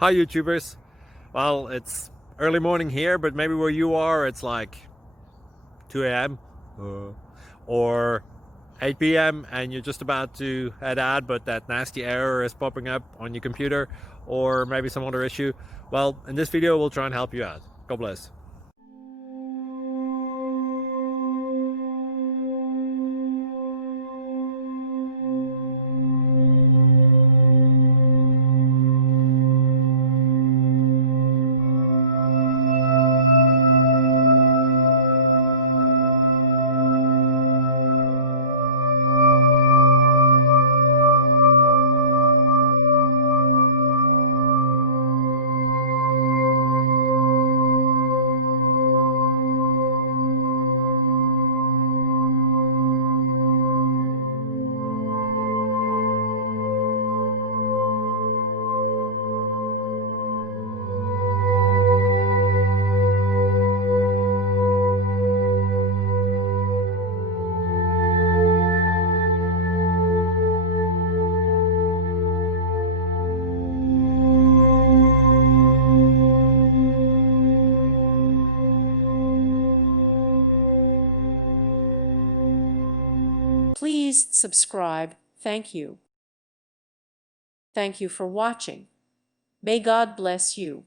Hi YouTubers. Well, it's early morning here, but maybe where you are it's like 2 a.m. Or 8 p.m. and you're just about to head out, but that nasty error is popping up on your computer, or maybe some other issue. Well, in this video we'll try and help you out. God bless. Please subscribe. Thank you. Thank you for watching. May God bless you.